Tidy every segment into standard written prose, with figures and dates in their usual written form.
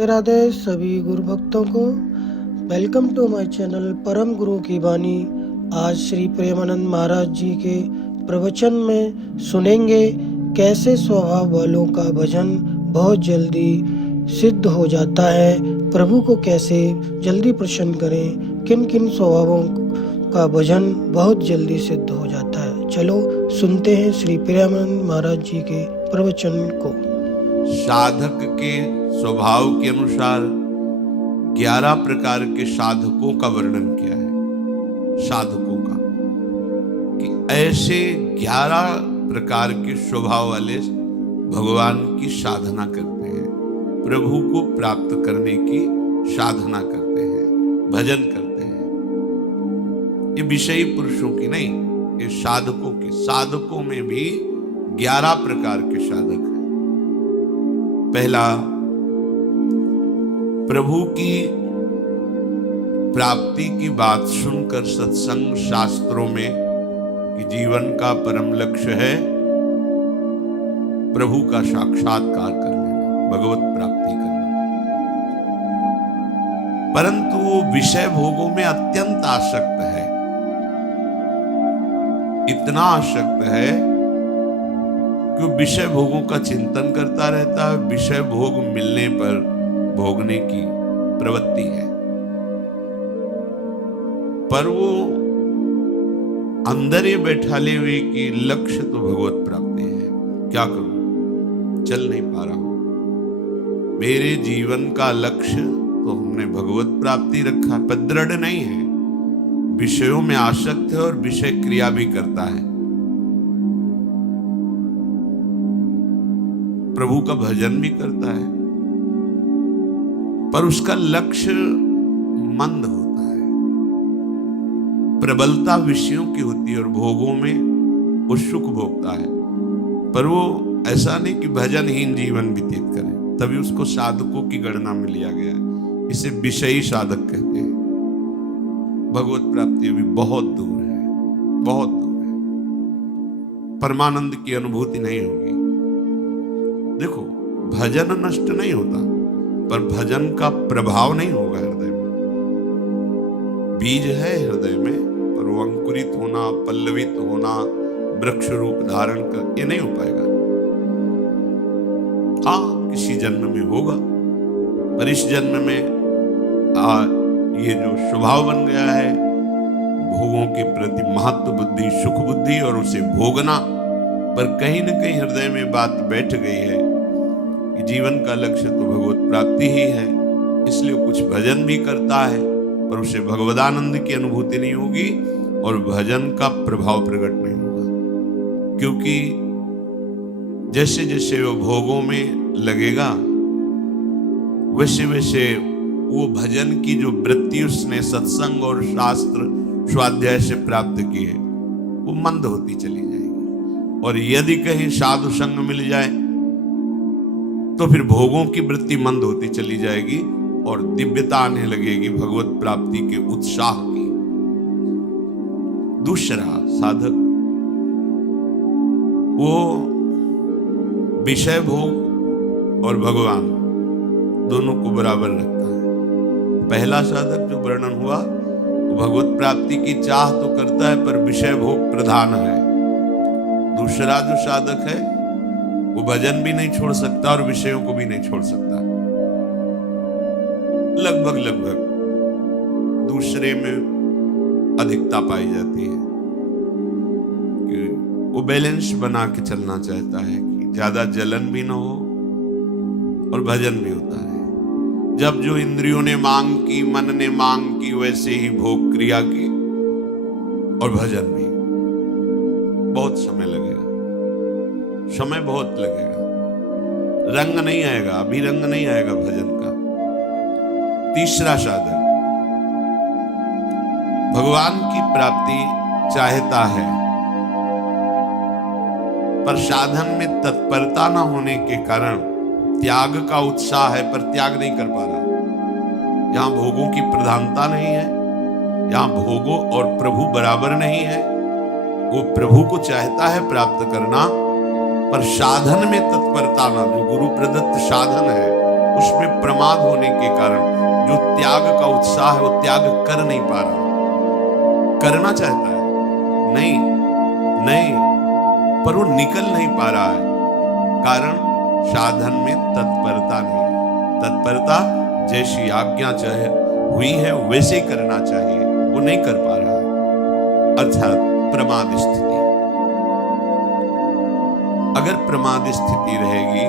राधे राधे सभी गुरु भक्तों को। वेलकम टू माय चैनल परम गुरु की वाणी। आज श्री प्रेमानंद महाराज जी के प्रवचन में सुनेंगे कैसे स्वभाव वालों का भजन बहुत जल्दी सिद्ध हो जाता है, प्रभु को कैसे जल्दी प्रसन्न करें, किन किन स्वभावों का भजन बहुत जल्दी सिद्ध हो जाता है। चलो सुनते हैं श्री प्रेमानंद महाराज जी के प्रवचन को। साधक के स्वभाव के अनुसार 11 प्रकार के साधकों का वर्णन किया है। साधकों का कि ऐसे 11 प्रकार के स्वभाव वाले भगवान की साधना करते हैं, प्रभु को प्राप्त करने की साधना करते हैं, भजन करते हैं। ये विषयी पुरुषों की नहीं, ये साधकों की। साधकों में भी 11 प्रकार के साधक हैं। पहला, प्रभु की प्राप्ति की बात सुनकर सत्संग शास्त्रों में कि जीवन का परम लक्ष्य है प्रभु का साक्षात्कार कर लेना, भगवत प्राप्ति करना, परंतु वो विषय भोगों में अत्यंत आसक्त है। इतना आसक्त है कि विषय भोगों का चिंतन करता रहता है, विषय भोग मिलने पर भोगने की प्रवृत्ति है, पर वो अंदर ये बैठा ले हुए कि लक्ष्य तो भगवत प्राप्ति है। क्या करूं, चल नहीं पा रहा हूं, मेरे जीवन का लक्ष्य तो हमने भगवत प्राप्ति रखा है, पर दृढ़ नहीं है, विषयों में आसक्त है और विषय क्रिया भी करता है, प्रभु का भजन भी करता है, पर उसका लक्ष्य मंद होता है, प्रबलता विषयों की होती है और भोगों में वो सुख भोगता है, पर वो ऐसा नहीं कि भजनहीन जीवन व्यतीत करे, तभी उसको साधकों की गणना में लिया गया है। इसे विषयी साधक कहते हैं। भगवत प्राप्ति अभी बहुत दूर है, बहुत दूर है, परमानंद की अनुभूति नहीं होगी। देखो, भजन नष्ट नहीं होता, पर भजन का प्रभाव नहीं होगा हृदय में। बीज है हृदय में, पर वो अंकुरित होना, पल्लवित होना, वृक्ष रूप धारण कर, ये नहीं हो पाएगा। हाँ, किसी जन्म में होगा, पर इस जन्म में ये जो स्वभाव बन गया है, भोगों के प्रति महत्व बुद्धि, सुख बुद्धि और उसे भोगना, पर कहीं न कहीं हृदय में बात बैठ गई है कि जीवन का लक्ष्य तो भगवत प्राप्ति ही है, इसलिए कुछ भजन भी करता है, पर उसे भगवदानंद की अनुभूति नहीं होगी और भजन का प्रभाव प्रकट नहीं होगा। क्योंकि जैसे जैसे वो भोगों में लगेगा, वैसे वैसे वो भजन की जो वृत्ति उसने सत्संग और शास्त्र स्वाध्याय से प्राप्त की है, वो मंद होती चली जाएगी। और यदि कहीं साधु संग मिल जाए तो फिर भोगों की वृत्ति मंद होती चली जाएगी और दिव्यता आने लगेगी भगवत प्राप्ति के उत्साह की। दूसरा साधक, वो विषय भोग और भगवान दोनों को बराबर रखता है। पहला साधक जो वर्णन हुआ, वो भगवत प्राप्ति की चाह तो करता है, पर विषय भोग प्रधान है। दूसरा जो साधक है, वो भजन भी नहीं छोड़ सकता और विषयों को भी नहीं छोड़ सकता। लगभग दूसरे में अधिकता पाई जाती है कि वो बैलेंस बना के चलना चाहता है कि ज्यादा जलन भी ना हो और भजन भी होता है। जब जो इंद्रियों ने मांग की, मन ने मांग की, वैसे ही भोग क्रिया की और भजन भी। बहुत समय लगेगा, समय बहुत लगेगा, रंग नहीं आएगा, अभी रंग नहीं आएगा भजन का। तीसरा साधक भगवान की प्राप्ति चाहता है, पर साधन में तत्परता न होने के कारण त्याग का उत्साह है, पर त्याग नहीं कर पा रहा। यहां भोगों की प्रधानता नहीं है, यहां भोगों और प्रभु बराबर नहीं है। वो प्रभु को चाहता है प्राप्त करना, पर साधन में तत्परता ना, जो गुरु प्रदत्त साधन है उसमें प्रमाद होने के कारण जो त्याग का उत्साह है वो त्याग कर नहीं पा रहा। करना चाहता है, नहीं नहीं, पर वो निकल नहीं पा रहा है। कारण साधन में तत्परता नहीं। तत्परता जैसी आज्ञा चाहे हुई है वैसे ही करना चाहिए, वो नहीं कर पा रहा है, अर्थात प्रमाद स्थिति। अगर प्रमाद स्थिति रहेगी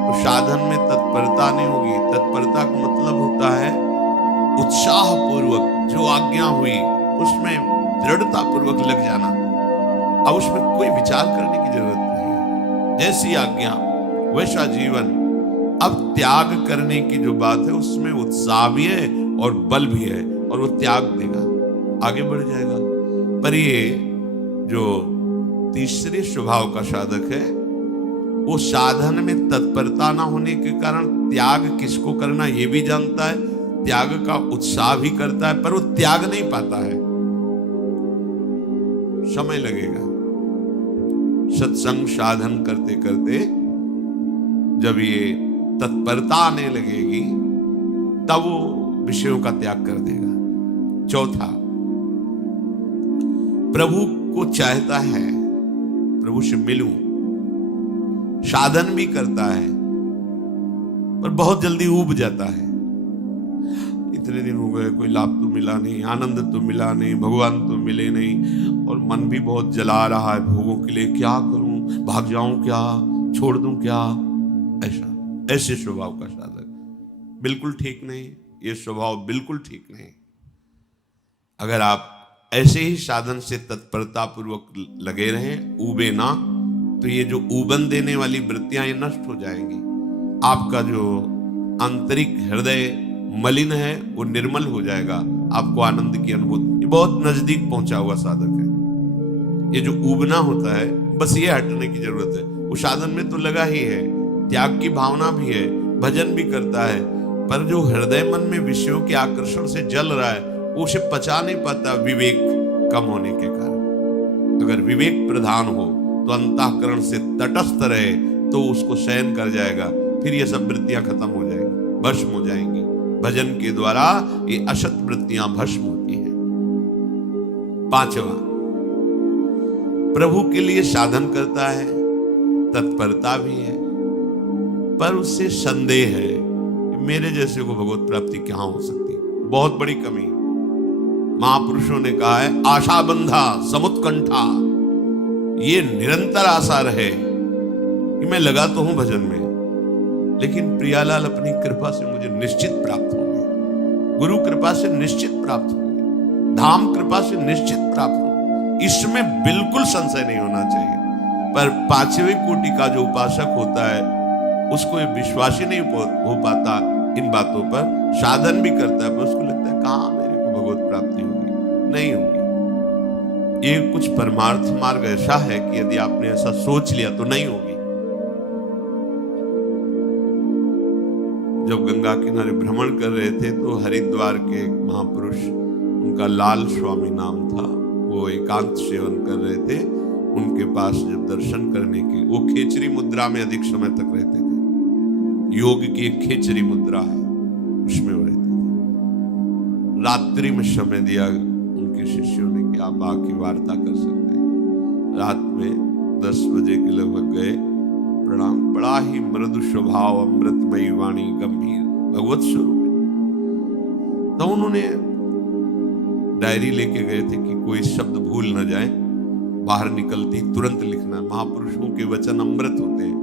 तो साधन में तत्परता नहीं होगी। तत्परता का मतलब होता है उत्साह पूर्वक जो आज्ञा हुई उसमें दृढ़ता पूर्वक लग जाना। अब उसमें कोई विचार करने की जरूरत नहीं है, जैसी आज्ञा वैसा जीवन। अब त्याग करने की जो बात है उसमें उत्साह भी है और बल भी है, और वो त्याग देगा, आगे बढ़ जाएगा। पर ये जो तीसरे स्वभाव का साधक है वो साधन में तत्परता ना होने के कारण त्याग किसको करना ये भी जानता है, त्याग का उत्साह भी करता है, पर वो त्याग नहीं पाता है। समय लगेगा। सत्संग साधन करते करते जब ये तत्परता आने लगेगी तब वो विषयों का त्याग कर देगा। चौथा, प्रभु को चाहता है, प्रभु से मिलूं, साधन भी करता है पर बहुत जल्दी ऊब जाता है। इतने दिन हो गए, कोई लाभ तो मिला नहीं, आनंद तो मिला नहीं, भगवान तो मिले नहीं, और मन भी बहुत जला रहा है भोगों के लिए। क्या करूं, भाग जाऊं क्या, छोड़ दूं क्या? ऐसे स्वभाव का साधक बिल्कुल ठीक नहीं। ये स्वभाव बिल्कुल ठीक नहीं। अगर आप ऐसे ही साधन से तत्परता पूर्वक लगे रहें, ऊबे ना, तो ये जो ऊबन देने वाली वृत्तियां ये नष्ट हो जाएंगी। आपका जो आंतरिक हृदय मलिन है वो निर्मल हो जाएगा, आपको आनंद की अनुभूति। ये बहुत नजदीक पहुंचा हुआ साधक है। ये जो ऊबना होता है बस ये हटने की जरूरत है। वो साधन में तो लगा ही है, त्याग की भावना भी है, भजन भी करता है, पर जो हृदय मन में विषयों के आकर्षण से जल रहा है वो उसे पचा नहीं पाता, विवेक कम होने के कारण। अगर विवेक प्रधान हो तो अंतःकरण से तटस्थ रहे तो उसको सहन कर जाएगा, फिर ये सब वृत्तियां खत्म हो जाएंगी, भस्म हो जाएंगी। भजन के द्वारा ये असत वृत्तियां भस्म होती हैं। पांचवा, प्रभु के लिए साधन करता है, तत्परता भी है, पर उससे संदेह है कि मेरे जैसे को भगवत प्राप्ति क्या हो सकती है। बहुत बड़ी कमी। महापुरुषों ने कहा है, आशा बंधा समुत्कंठा, ये निरंतर आशा रहे कि मैं लगा तो हूं भजन में, लेकिन प्रियालाल अपनी कृपा से मुझे निश्चित प्राप्त होंगे, गुरु कृपा से निश्चित प्राप्त होंगे, धाम कृपा से निश्चित प्राप्त होंगे, इसमें बिल्कुल संशय नहीं होना चाहिए। पर पांचवें कोटि का जो उपासक होता है उसको ये विश्वास ही नहीं हो पाता इन बातों पर। साधन भी करता है पर उसको लगता है कहां मेरे को भगवत प्राप्ति होगी, नहीं होगी। ये कुछ परमार्थ मार्ग ऐसा है कि यदि आपने ऐसा सोच लिया तो नहीं होगी। जब गंगा किनारे भ्रमण कर रहे थे तो हरिद्वार के एक महापुरुष, उनका लाल स्वामी नाम था, वो एकांत सेवन कर रहे थे। उनके पास जब दर्शन करने की, वो खेचरी मुद्रा में अधिक समय तक रहते थे। योग की एक खेचरी मुद्रा है, उसमें वो रहते थे। रात्रि में समय दिया उनके शिष्यों ने कि आप आके वार्ता कर सकते हैं। रात में 10 बजे के लगभग गए, प्रणाम। बड़ा ही मृदु स्वभाव, अमृतमयी वाणी, गंभीर भगवत स्वरूप। तो उन्होंने डायरी लेके गए थे कि कोई शब्द भूल न जाए, बाहर निकलती तुरंत लिखना। महापुरुषों के वचन अमृत होते हैं,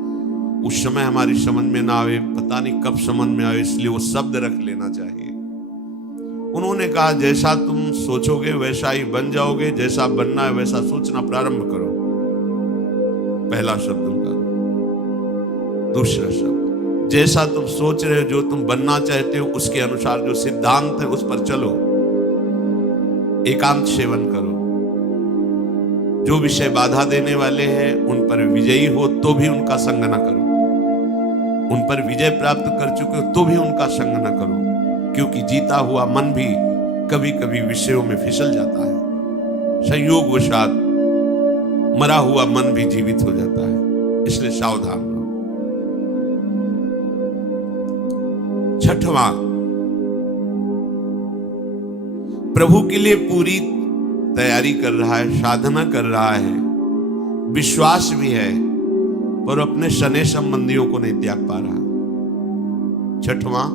उस समय हमारी समझ में ना आवे, पता नहीं कब समझ में आवे, इसलिए वो शब्द रख लेना चाहिए। उन्होंने कहा, जैसा तुम सोचोगे वैसा ही बन जाओगे, जैसा बनना है वैसा सोचना प्रारंभ करो। पहला शब्द उनका। दूसरा शब्द, जैसा तुम सोच रहे हो, जो तुम बनना चाहते हो उसके अनुसार जो सिद्धांत है उस पर चलो। एकांत सेवन करो। जो विषय बाधा देने वाले हैं उन पर विजयी हो तो भी उनका संग न करो। उन पर विजय प्राप्त कर चुके हो तो भी उनका संग न करो, क्योंकि जीता हुआ मन भी कभी कभी विषयों में फिसल जाता है। संयोगवशात मरा हुआ मन भी जीवित हो जाता है, इसलिए सावधान रहो। छठवां, प्रभु के लिए पूरी तैयारी कर रहा है, साधना कर रहा है, विश्वास भी है, पर अपने शनि संबंधियों को नहीं त्याग पा रहा। छठवां,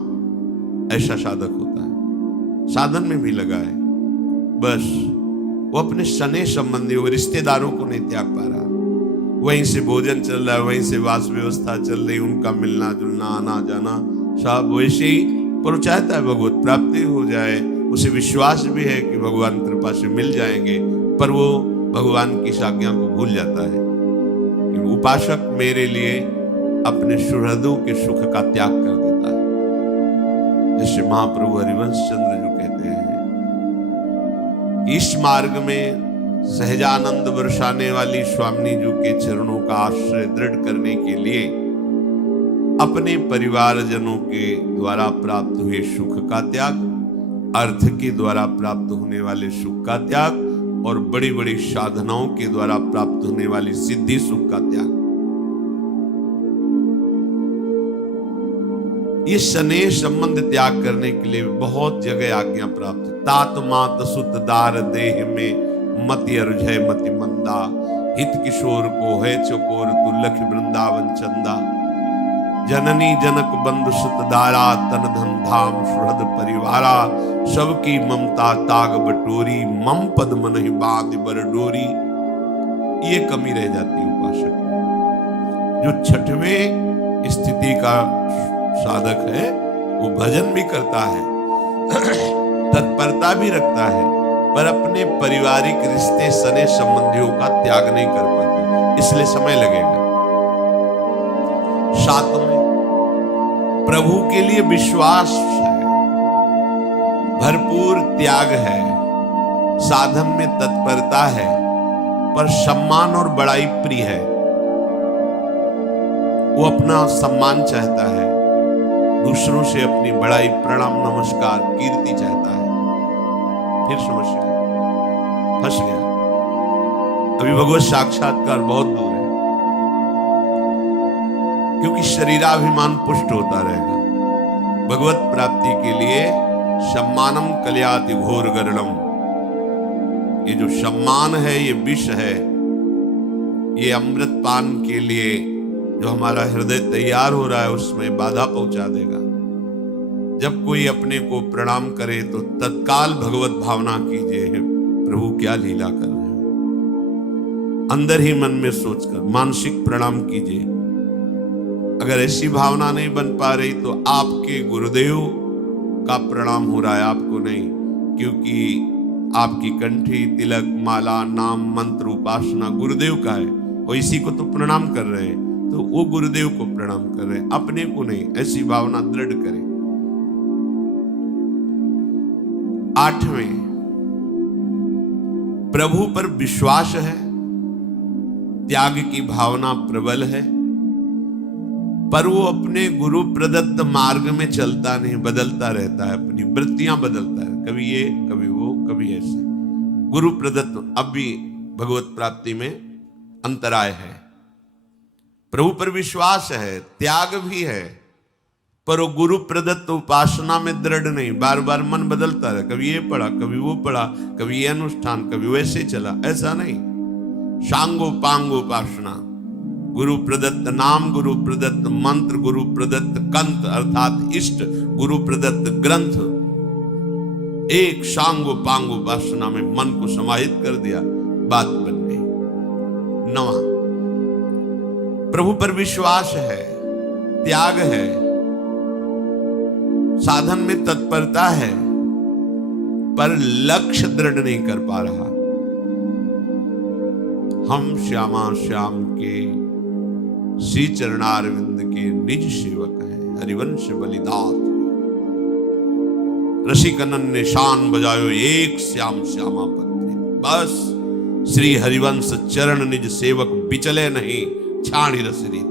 ऐसा साधक होता है, साधन में भी लगा है, बस वो अपने शनि संबंधियों, रिश्तेदारों को नहीं त्याग पा रहा। वहीं से भोजन चल रहा है, वहीं से वास व्यवस्था चल रही, उनका मिलना जुलना, आना जाना सब वैसे ही, पर चाहता है भगवत प्राप्ति हो जाए, उसे विश्वास भी है कि भगवान कृपा से मिल जाएंगे, पर वो भगवान की आज्ञा को भूल जाता है कि उपासक मेरे लिए अपने सुहृदों के सुख का त्याग कर देता है। जैसे महाप्रभु हरिवंश चंद्र जो कहते हैं, इस मार्ग में सहजानंद बरसाने वाली स्वामी जी के चरणों का आश्रय दृढ़ करने के लिए अपने परिवारजनों के द्वारा प्राप्त हुए सुख का त्याग, अर्थ के द्वारा प्राप्त होने वाले सुख का त्याग और बड़ी बड़ी साधनाओं के द्वारा प्राप्त होने वाली सिद्धि सुख का त्याग, ये स्नेह संबंध त्याग करने के लिए बहुत जगह आज्ञा प्राप्त है। तात मात सुत दार देह में मति अरुझय मति मंदा, हित किशोर को है चकोर तु लख वृंदावन चंदा, जननी जनक बंधु सुत दारा, तन धन धाम सुहृद परिवारा, सबकी ममता ताग बटोरी, मम पद मन ही बांध बर डोरी। ये कमी रह जाती है उपासक, जो छठवें स्थिति का साधक है, वो भजन भी करता है, तत्परता भी रखता है, पर अपने पारिवारिक रिश्ते सने संबंधियों का त्याग नहीं कर पाता, इसलिए समय लगेगा। सातवें, प्रभु के लिए विश्वास है, भरपूर त्याग है, साधन में तत्परता है, पर सम्मान और बड़ाई प्रिय है। वो अपना सम्मान चाहता है, दूसरों से अपनी बड़ाई, प्रणाम, नमस्कार, कीर्ति चाहता है। फिर समस्या है, फंस गया। अभी भगवत साक्षात्कार बहुत दूर है, क्योंकि शरीराभिमान पुष्ट होता रहेगा। भगवत प्राप्ति के लिए सम्मानम कल्याति घोर गरुड़म, ये जो सम्मान है, ये विष है, ये अमृत पान के लिए जो हमारा हृदय तैयार हो रहा है, उसमें बाधा पहुंचा देगा। जब कोई अपने को प्रणाम करे तो तत्काल भगवत भावना कीजिए, प्रभु क्या लीला कर रहे हैं, अंदर ही मन में सोचकर मानसिक प्रणाम कीजिए। अगर ऐसी भावना नहीं बन पा रही तो आपके गुरुदेव का प्रणाम हो रहा है, आपको नहीं, क्योंकि आपकी कंठी, तिलक, माला, नाम, मंत्र, उपासना गुरुदेव का है, और इसी को तो प्रणाम कर रहे हैं, तो वो गुरुदेव को प्रणाम कर रहे हैं, अपने को नहीं। ऐसी भावना दृढ़ करें। आठवें, प्रभु पर विश्वास है, त्याग की भावना प्रबल है, पर वो अपने गुरु प्रदत्त मार्ग में चलता नहीं, बदलता रहता है, अपनी वृत्तियां बदलता है, कभी ये, कभी वो, कभी ऐसे। गुरु प्रदत्त, अब भी भगवत प्राप्ति में अंतराय है। प्रभु पर विश्वास है, त्याग भी है, पर वो गुरु प्रदत्त उपासना में दृढ़ नहीं, बार बार मन बदलता रहे, कभी ये पढ़ा, कभी वो पढ़ा, कभी ये अनुष्ठान, कभी वैसे चला, ऐसा नहीं। सांगो पांगो उपासना, गुरु प्रदत्त नाम, गुरु प्रदत्त मंत्र, गुरु प्रदत्त कंत अर्थात इष्ट, गुरु प्रदत्त ग्रंथ, एक सांगो पांगो उपासना में मन को समाहित कर दिया, बात बन गई। नवा, प्रभु पर विश्वास है, त्याग है, साधन में तत्परता है, पर लक्ष्य दृढ़ नहीं कर पा रहा। हम श्यामा श्याम के श्री चरणारविंद के निज सेवक हैं, हरिवंश बलिदास रसिकनन ने शान बजायो, एक श्याम श्यामा पत्नी। बस श्री हरिवंश चरण निज सेवक बिचले नहीं, छाणी रसरी,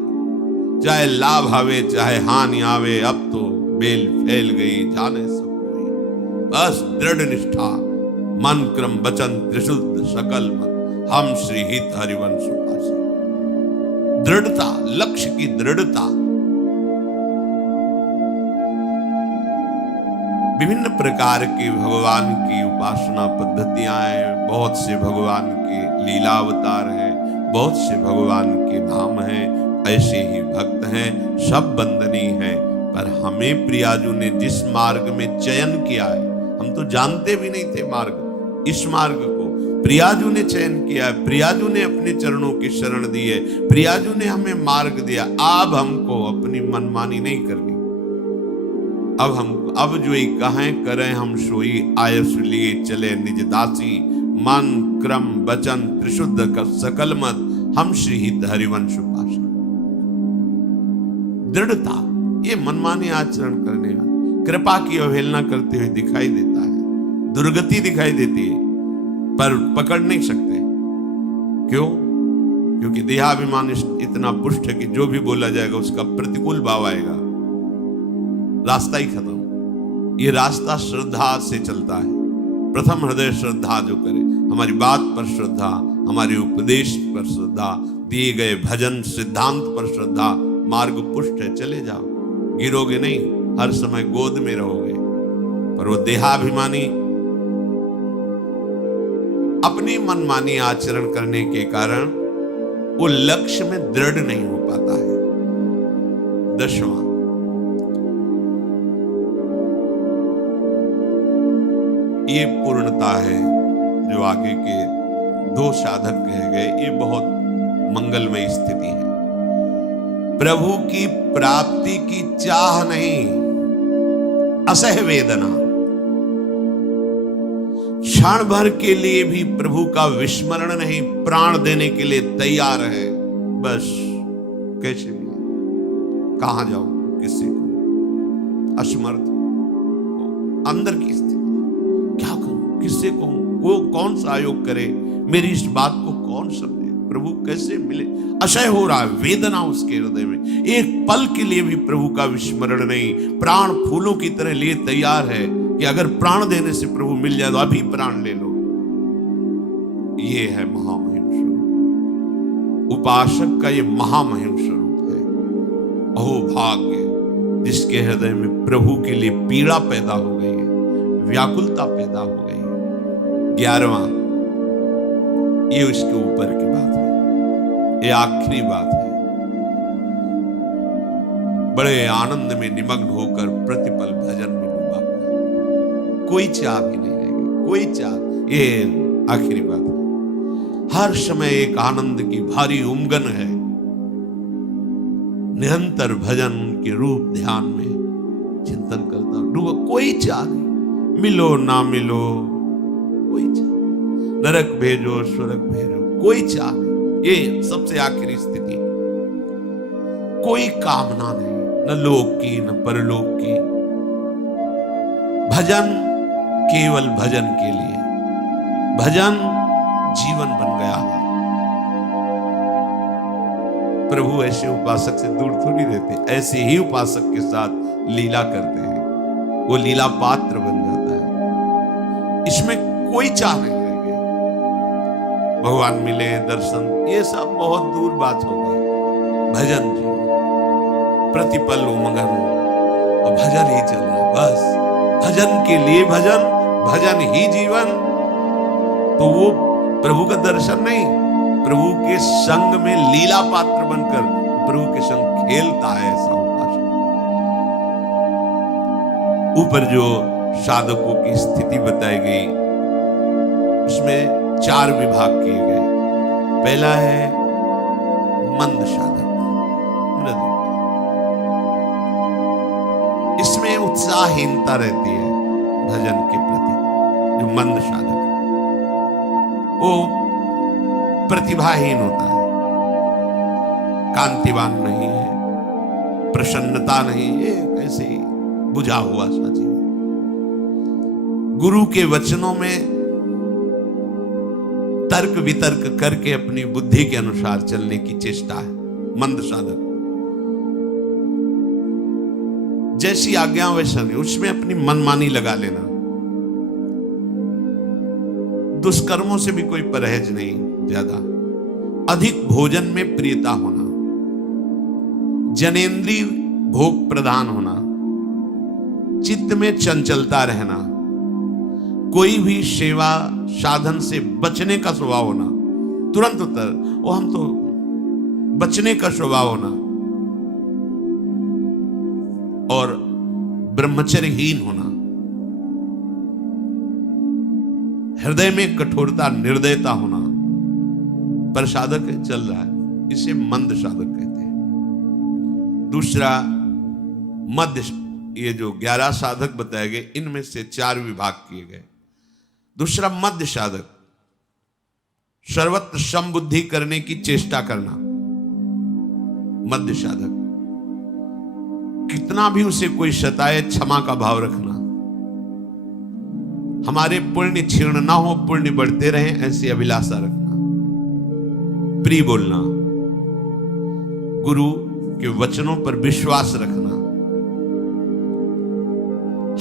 चाहे लाभ आवे चाहे हानि आवे, अब तो बेल फैल गई जाने सब कोई। बस दृढ़ निष्ठा, मन क्रम वचन त्रिशुद्ध सकल मन, हम श्री हित हरिवंश उपासक। दृढ़ता, लक्ष्य की दृढ़ता, विभिन्न प्रकार की भगवान की उपासना पद्धतियां हैं, बहुत से भगवान के लीला अवतार हैं, बहुत से भगवान के नाम हैं, ऐसे ही भक्त हैं, सब वंदनीय हैं। पर हमें प्रियाजू ने जिस मार्ग में चयन किया है, हम तो जानते भी नहीं थे मार्ग, इस मार्ग को प्रियाजू ने चयन किया है, प्रियाजू ने अपने चरणों की शरण दी है, प्रियाजू ने हमें मार्ग दिया। अब हमको अपनी मनमानी नहीं करनी। अब जो ही कहें करें हम सोई, आयस लिए चले निज दासी, मन क्रम वचन त्रिशुद्ध का सकल मत, हम श्रीहित हरिवंश उपासना। दृढ़ता, ये मनमानी आचरण करने का, कृपा की अवहेलना करते हुए दिखाई देता है, दुर्गति दिखाई देती है, पर पकड़ नहीं सकते। क्यों? क्योंकि देहाभिमान इतना पुष्ट है कि जो भी बोला जाएगा उसका प्रतिकूल भाव आएगा, रास्ता ही खत्म। ये रास्ता श्रद्धा से चलता है। प्रथम हृदय श्रद्धा जो करे, हमारी बात पर श्रद्धा, हमारे उपदेश पर श्रद्धा, दिए गए भजन सिद्धांत पर श्रद्धा, मार्ग पुष्ट है, चले जाओ, गिरोगे नहीं, हर समय गोद में रहोगे। पर वो देहाभिमानी अपनी मनमानी आचरण करने के कारण वो लक्ष्य में दृढ़ नहीं हो पाता है। 10वां, ये पूर्णता है जो आगे के 2 साधक कहे गए, ये बहुत मंगलमय स्थिति है। प्रभु की प्राप्ति की चाह नहीं, असह वेदना, क्षण भर के लिए भी प्रभु का विस्मरण नहीं, प्राण देने के लिए तैयार है। बस कैसे भी, कहां जाऊं, किसी को असमर्थ, अंदर की स्थिति, क्या करूं, किससे कहूं, वो कौन सा आयोग करे, मेरी इस बात को कौन समझे, प्रभु कैसे मिले, असह्य हो रहा है, वेदना उसके हृदय में। एक पल के लिए भी प्रभु का विस्मरण नहीं, प्राण फूलों की तरह लिए तैयार है कि अगर प्राण देने से प्रभु मिल जाए तो अभी प्राण ले लो। ये है महामहिम स्वरूप, उपासक का ये महामहिम स्वरूप है। अहो भाग्य जिसके हृदय में प्रभु के लिए पीड़ा पैदा हो गई है, व्याकुलता पैदा हो गई है। 11वां, ये उसके ऊपर की बात है, ये आखिरी बात है। बड़े आनंद में निमग्न होकर प्रतिपल भजन में डूबा हुआ, कोई चाह भी नहीं रहेगी, कोई चाह, ये आखिरी बात है। हर समय एक आनंद की भारी उमगन है, निरंतर भजन के रूप ध्यान में चिंतन करता डूबा, कोई चाह नहीं, मिलो ना मिलो, कोई चाह, नरक भेजो स्वर्ग भेजो, कोई चाह नहीं। ये सबसे आखिरी स्थिति, कोई कामना नहीं, न लोक की न परलोक की, भजन केवल भजन के लिए, भजन जीवन बन गया है। प्रभु ऐसे उपासक से दूर थोड़ी रहते, ऐसे ही उपासक के साथ लीला करते हैं, वो लीला पात्र बन जाता है। इसमें कोई चाह नहीं रह गई, भगवान मिले, दर्शन, ये सब बहुत दूर बात हो गई। भजन जीवन, प्रतिपल उमंगन, और भजन ही चल रहा, बस भजन के लिए भजन, भजन ही जीवन। तो वो प्रभु का दर्शन नहीं, प्रभु के संग में लीला पात्र बनकर प्रभु के संग खेलता है ऐसा उपासक। ऊपर जो साधकों की स्थिति बताई गई, उसमें 4 विभाग किए गए। पहला है मंद साधक, मृदु, इसमें उत्साहहीनता रहती है भजन के प्रति। जो मंद साधक, वो प्रतिभाहीन होता है, कांतिवान नहीं है, प्रसन्नता नहीं, ये कैसे बुझा हुआ सा जीवन। गुरु के वचनों में तर्क वितर्क करके अपनी बुद्धि के अनुसार चलने की चेष्टा है मंद साधक। जैसी आज्ञा वैसा नहीं, उसमें अपनी मनमानी लगा लेना, दुष्कर्मों से भी कोई परहेज नहीं, ज्यादा अधिक भोजन में प्रियता होना, जनेंद्रीय भोग प्रदान होना, चित्त में चंचलता रहना, कोई भी सेवा साधन से बचने का स्वभाव होना, तुरंत उत्तर वो हम तो बचने का स्वभाव होना, और ब्रह्मचर्यहीन होना, हृदय में कठोरता निर्दयता होना, पर साधक चल रहा है, इसे मंद साधक कहते हैं। दूसरा मध्य, ये जो 11 साधक बताए गए इनमें से 4 विभाग किए गए। दूसरा मध्य साधक, सर्वत्र समबुद्धि करने की चेष्टा करना, मध्य साधक, कितना भी उसे कोई सताए क्षमा का भाव रखना, हमारे पुण्य क्षीण ना हो, पुण्य बढ़ते रहे, ऐसी अभिलाषा रखना, प्रिय बोलना, गुरु के वचनों पर विश्वास रखना,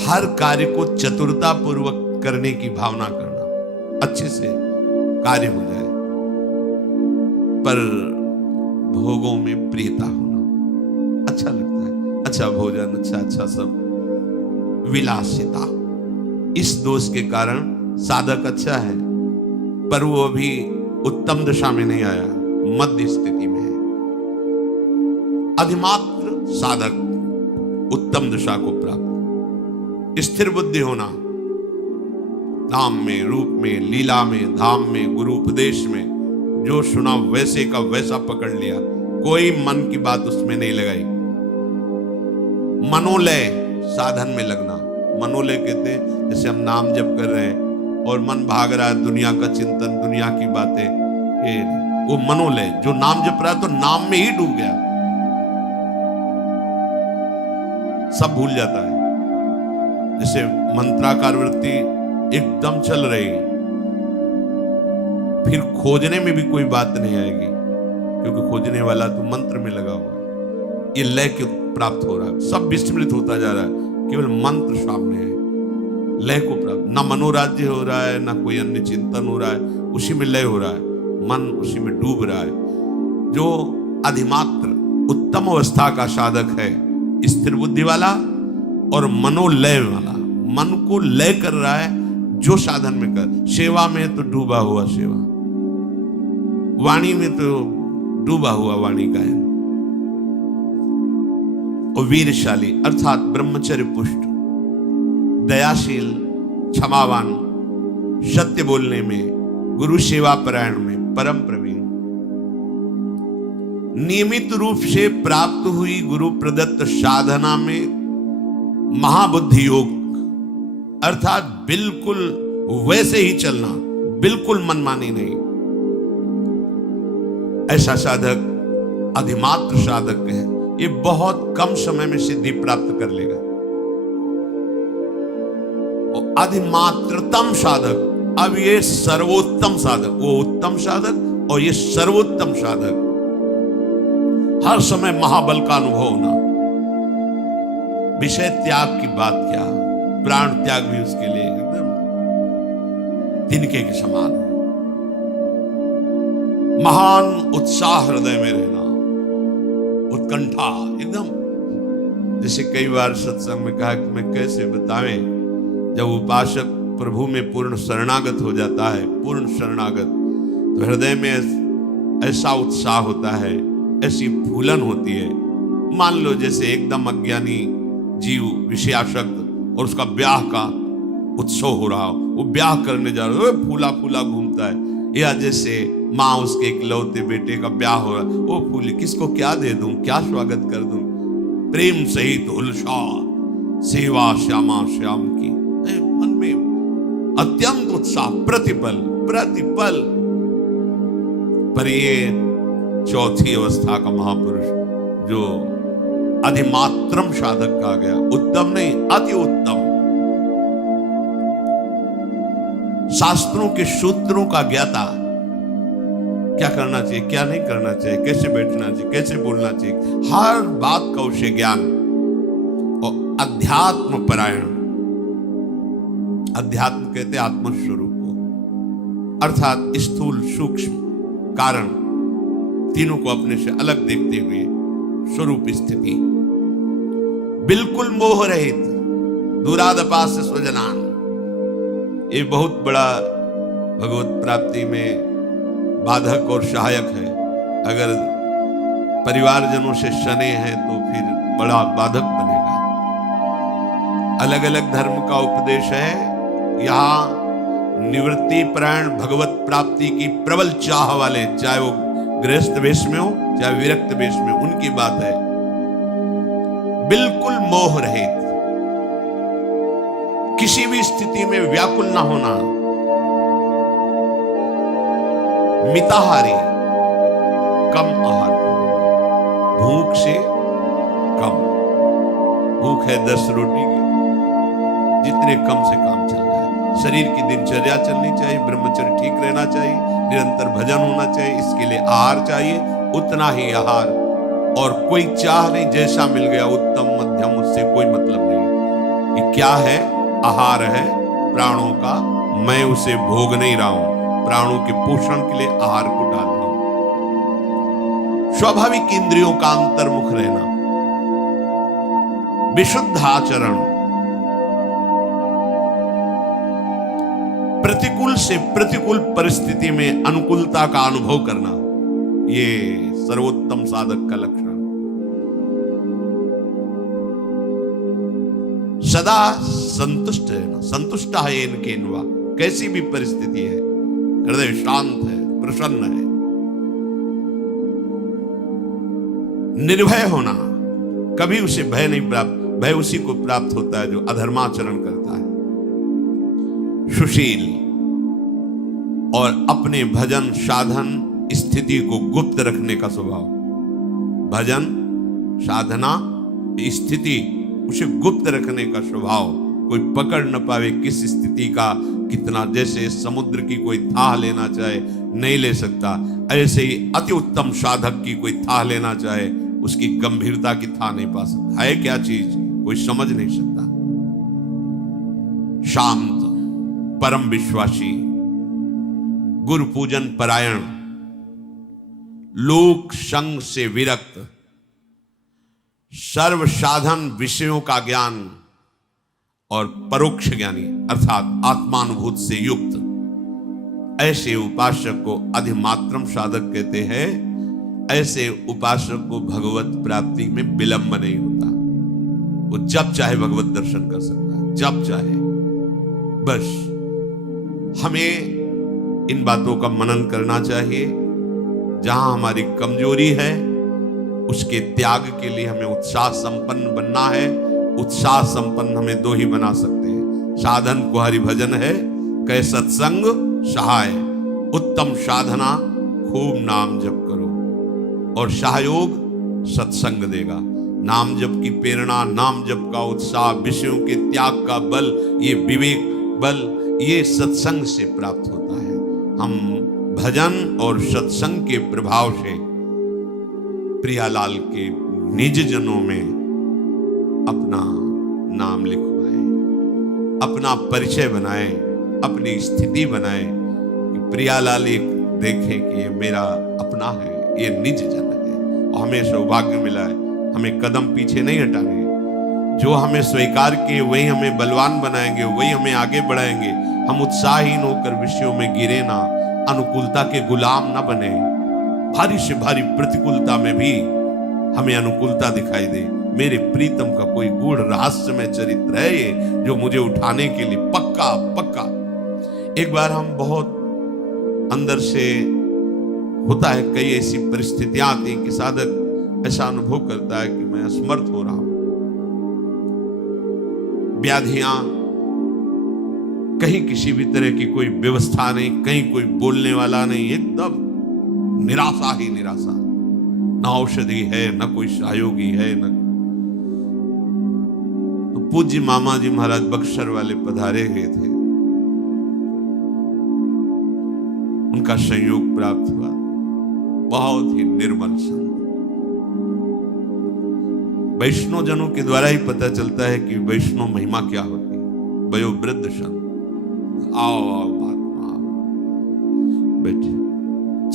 हर कार्य को चतुरता पूर्वक करने की भावना करना, अच्छे से कार्य हो जाए, पर भोगों में प्रियता होना, अच्छा लगता है, अच्छा भोजन, अच्छा सब, विलासिता, इस दोष के कारण साधक अच्छा है पर वो अभी उत्तम दशा में नहीं आया, मध्य स्थिति में है। अधिमात्र साधक उत्तम दशा को प्राप्त, स्थिर बुद्धि होना, नाम में, रूप में, लीला में, धाम में, गुरु उपदेश में, जो सुना वैसे का वैसा पकड़ लिया, कोई मन की बात उसमें नहीं लगाई। मनोलय साधन में लगना, मनोलय कहते हैं जैसे हम नाम जप कर रहे हैं और मन भाग रहा है, दुनिया का चिंतन, दुनिया की बातें, ये वो मनोलय, जो नाम जप रहा है तो नाम में ही डूब गया, सब भूल जाता है। जैसे मंत्राकार वृत्ति एकदम चल रही, फिर खोजने में भी कोई बात नहीं आएगी, क्योंकि खोजने वाला तो मंत्र में लगा हुआ है, ये लय को प्राप्त हो रहा है, सब विस्मृत होता जा रहा है, केवल मंत्र सामने है, लय को प्राप्त, ना मनोराज्य हो रहा है, ना कोई अन्य चिंतन हो रहा है, उसी में लय हो रहा है, मन उसी में डूब रहा है। जो अधिमात्र उत्तम अवस्था का साधक है, स्थिर बुद्धि वाला और मनोलय वाला, मन को लय कर रहा है, जो साधन में कर, सेवा में तो डूबा हुआ सेवा, वाणी में तो डूबा हुआ वाणी गायन, और वीरशाली अर्थात ब्रह्मचर्य पुष्ट, दयाशील, क्षमावान, सत्य बोलने में, गुरु सेवा परायण में परम प्रवीण, नियमित रूप से प्राप्त हुई गुरु प्रदत्त साधना में महाबुद्धि योग, अर्थात बिल्कुल वैसे ही चलना, बिल्कुल मनमानी नहीं, ऐसा साधक अधिमात्र साधक है, ये बहुत कम समय में सिद्धि प्राप्त कर लेगा। और अधिमात्रतम साधक, अब ये सर्वोत्तम साधक, वो उत्तम साधक और ये सर्वोत्तम साधक, हर समय महाबल का अनुभव होना, विषय त्याग की बात क्या, प्राण त्याग भी उसके लिए एकदम तिनके के समान है। महान उत्साह हृदय में रहना, उत्कंठा एकदम, जैसे कई बार सत्संग में कहा कि मैं कैसे बतावें, जब उपासक प्रभु में पूर्ण शरणागत हो जाता है, पूर्ण शरणागत, तो हृदय में ऐसा उत्साह होता है, ऐसी फूलन होती है, मान लो जैसे एकदम अज्ञानी जीव विषयासक्त और उसका ब्याह का उत्सव हो रहा हो, वो ब्याह करने जा रहा है, फूला फूला घूमता है, या जैसे माँ उसके इकलौते बेटे का ब्याह हो रहा है, वो फूली, किसको क्या दे दूं, क्या स्वागत कर दूं, प्रेम सहित उल्लास सेवा श्यामा श्याम की, मन में अत्यंत उत्साह, प्रतिपल प्रतिपल। पर ये चौथी अवस्था का महापुरुष जो अधिमात्रम साधक कहा गया, उत्तम नहीं अति उत्तम, शास्त्रों के सूत्रों का ज्ञाता, क्या करना चाहिए, क्या नहीं करना चाहिए, कैसे बैठना चाहिए, कैसे बोलना चाहिए, हर बात का उसे ज्ञान, और अध्यात्म परायण, अध्यात्म कहते आत्मस्वरूप को, अर्थात स्थूल सूक्ष्म कारण तीनों को अपने से अलग देखते हुए स्वरूप स्थिति, बिल्कुल मोह रहित, दूरादपास स्वजनान। ये बहुत बड़ा भगवत प्राप्ति में बाधक और सहायक है। अगर परिवारजनों से शनि है तो फिर बड़ा बाधक बनेगा। अलग अलग धर्म का उपदेश है। यहाँ निवृत्ति परायण भगवत प्राप्ति की प्रबल चाह वाले, चाहे वो गृहस्थ वेश में हो चाहे विरक्त वेश में, उनकी बात है। बिल्कुल मोह रहित, किसी भी स्थिति में व्याकुल ना होना, मिताहारी, कम आहार, भूख से कम। भूख है 10 रोटी की, जितने कम से काम चल जाए। शरीर की दिनचर्या चलनी चाहिए, ब्रह्मचर्य ठीक रहना चाहिए, निरंतर भजन होना चाहिए। इसके लिए आहार चाहिए, उतना ही आहार, और कोई चाह नहीं जैसा मिल गया उत्तम मध्यम, उससे कोई मतलब नहीं। ये क्या है? आहार है प्राणों का, मैं उसे भोग नहीं रहा हूं, प्राणों के पोषण के लिए आहार को डाल रहा हूं। स्वाभाविक इंद्रियों का अंतर्मुख रहना, विशुद्ध आचरण, प्रतिकूल से प्रतिकूल परिस्थिति में अनुकूलता का अनुभव करना, ये सर्वोत्तम साधक का लक्षण। सदा संतुष्ट रहना, संतुष्ट है इनके इनवा, कैसी भी परिस्थिति है, हृदय शांत है, प्रसन्न है। निर्भय होना, कभी उसे भय नहीं प्राप्त, भय उसी को प्राप्त होता है जो अधर्माचरण करता है। सुशील और अपने भजन साधन स्थिति को गुप्त रखने का स्वभाव। भजन साधना स्थिति उसे गुप्त रखने का स्वभाव, कोई पकड़ न पावे किस स्थिति का कितना। जैसे समुद्र की कोई थाह लेना चाहे नहीं ले सकता, ऐसे ही अति उत्तम साधक की कोई थाह लेना चाहे उसकी गंभीरता की थाह नहीं पा सकता। है क्या चीज, कोई समझ नहीं सकता। शांत, परम विश्वासी, गुरु पूजन परायण, लोक संग से विरक्त, सर्व साधन विषयों का ज्ञान और परोक्ष ज्ञानी अर्थात आत्मानुभूत से युक्त, ऐसे उपासक को अधिमात्रम साधक कहते हैं। ऐसे उपासक को भगवत प्राप्ति में विलंब नहीं होता, वो जब चाहे भगवत दर्शन कर सकता है, जब चाहे। बस हमें इन बातों का मनन करना चाहिए। जहां हमारी कमजोरी है उसके त्याग के लिए हमें उत्साह संपन्न बनना है। उत्साह संपन्न हमें दो ही बना सकते हैं, साधन को हरि भजन है, कह सत्संग सहाय। उत्तम साधना खूब नाम जप करो और सहयोग सत्संग देगा। नाम जप की प्रेरणा, नाम जप का उत्साह, विषयों के त्याग का बल, ये विवेक बल, ये सत्संग से प्राप्त होता है। हम भजन और सत्संग के प्रभाव से प्रियालाल के निज जनों में अपना नाम लिखवाएं, अपना परिचय बनाएं, अपनी स्थिति बनाएं कि प्रियालाल एक देखे कि ये मेरा अपना है, ये निज जन है। और हमें सौभाग्य मिला है, हमें कदम पीछे नहीं हटाने। जो हमें स्वीकार किए वही हमें बलवान बनाएंगे, वही हमें आगे बढ़ाएंगे। हम उत्साहहीन होकर विषयों में गिरे ना, अनुकूलता के गुलाम ना बने। भारी से भारी प्रतिकूलता में भी हमें अनुकूलता दिखाई दे। मेरे प्रीतम का कोई गूढ़ रहस्यमय चरित्र है ये, जो मुझे उठाने के लिए पक्का पक्का। एक बार हम बहुत अंदर से होता है, कई ऐसी परिस्थितियां आती हैं कि साधक ऐसा अनुभव करता है कि मैं असमर्थ हो रहा हूं। व्याधियां, कहीं किसी भी तरह की कोई व्यवस्था नहीं, कहीं कोई बोलने वाला नहीं, एकदम निराशा ही निराशा। न औषधि है, न कोई सहयोगी है, न। तो पूज्य मामा जी महाराज बक्सर वाले पधारे गए थे, उनका संयोग प्राप्त हुआ। बहुत ही निर्मल संत। वैष्णव जनों के द्वारा ही पता चलता है कि वैष्णव महिमा क्या होती है। वयोवृद्ध संत, आओ आओ महात्मा बैठे,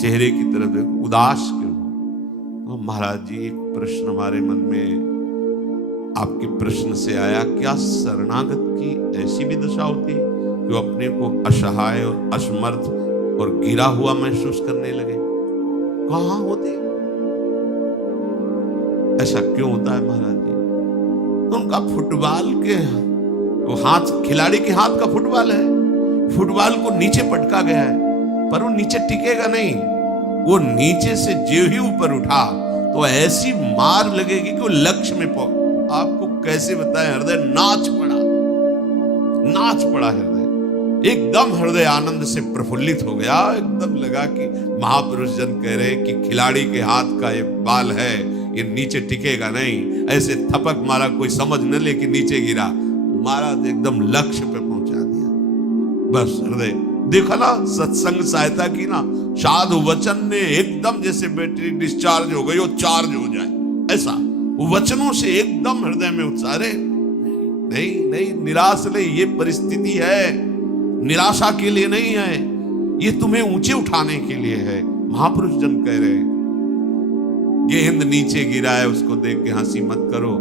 चेहरे की तरफ देखो, उदास क्यों हो? महाराज जी, एक प्रश्न हमारे मन में आपके प्रश्न से आया, क्या शरणागत की ऐसी भी दशा होती है कि वो अपने को असहाय और असमर्थ और गिरा हुआ महसूस करने लगे? कहाँ होते? ऐसा क्यों होता है महाराज जी? तो उनका फुटबॉल के वो हाथ, खिलाड़ी के हाथ का फुटबॉल है, फुटबॉल को नीचे पटका गया है, पर वो नीचे टिकेगा नहीं। वो नीचे से जो ही ऊपर उठा तो ऐसी मार लगेगी कि वो लक्ष्य में पहुंच। आपको कैसे बताएं, हृदय नाच पड़ा हृदय, एकदम हृदय आनंद से प्रफुल्लित हो गया। एकदम लगा कि महापुरुष जन कह रहे कि खिलाड़ी के हाथ का ये बाल है, ये नीचे टिकेगा नहीं। ऐसे थपक मारा, कोई समझ न ले कि नीचे गिरा, मारा तो एकदम लक्ष्य पे पहुंचा दिया। बस हृदय देखा ना, सत्संग सहायता की ना, साधु वचन ने एकदम जैसे बैटरी डिस्चार्ज हो गई और चार्ज हो जाए, ऐसा वचनों से एकदम हृदय में उत्साह। नहीं, निराश नहीं, ये परिस्थिति है, निराशा के लिए नहीं है, ये तुम्हें ऊंचे उठाने के लिए है। महापुरुष जन कह रहे हैं, गेंद नीचे गिरा है, उसको देख के हंसी मत करो,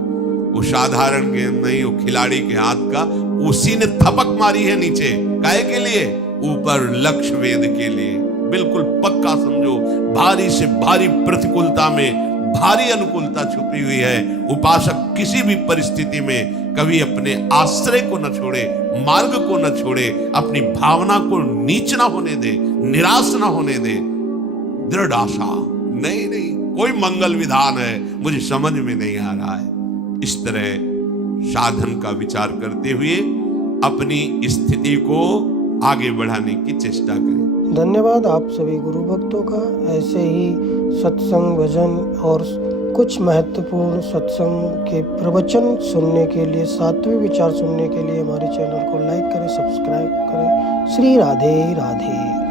वो साधारण गेंद नहीं, वो खिलाड़ी के हाथ का, उसी ने थपक मारी है नीचे। काहे के लिए? ऊपर लक्ष्य वेद के लिए। बिल्कुल पक्का समझो, भारी से भारी प्रतिकूलता में भारी अनुकूलता छुपी हुई है। उपासक किसी भी परिस्थिति में कभी अपने आश्रय को न छोड़े, मार्ग को न छोड़े, अपनी भावना को नीच ना होने दे, निराश ना होने दे। दृढ़ आशा, नहीं कोई मंगल विधान है, मुझे समझ में नहीं आ रहा है। इस तरह साधन का विचार करते हुए अपनी स्थिति को आगे बढ़ाने की चेष्टा करें। धन्यवाद आप सभी गुरु भक्तों का। ऐसे ही सत्संग, भजन और कुछ महत्वपूर्ण सत्संग के प्रवचन सुनने के लिए, सात्विक विचार सुनने के लिए हमारे चैनल को लाइक करें, सब्सक्राइब करें। श्री राधे राधे।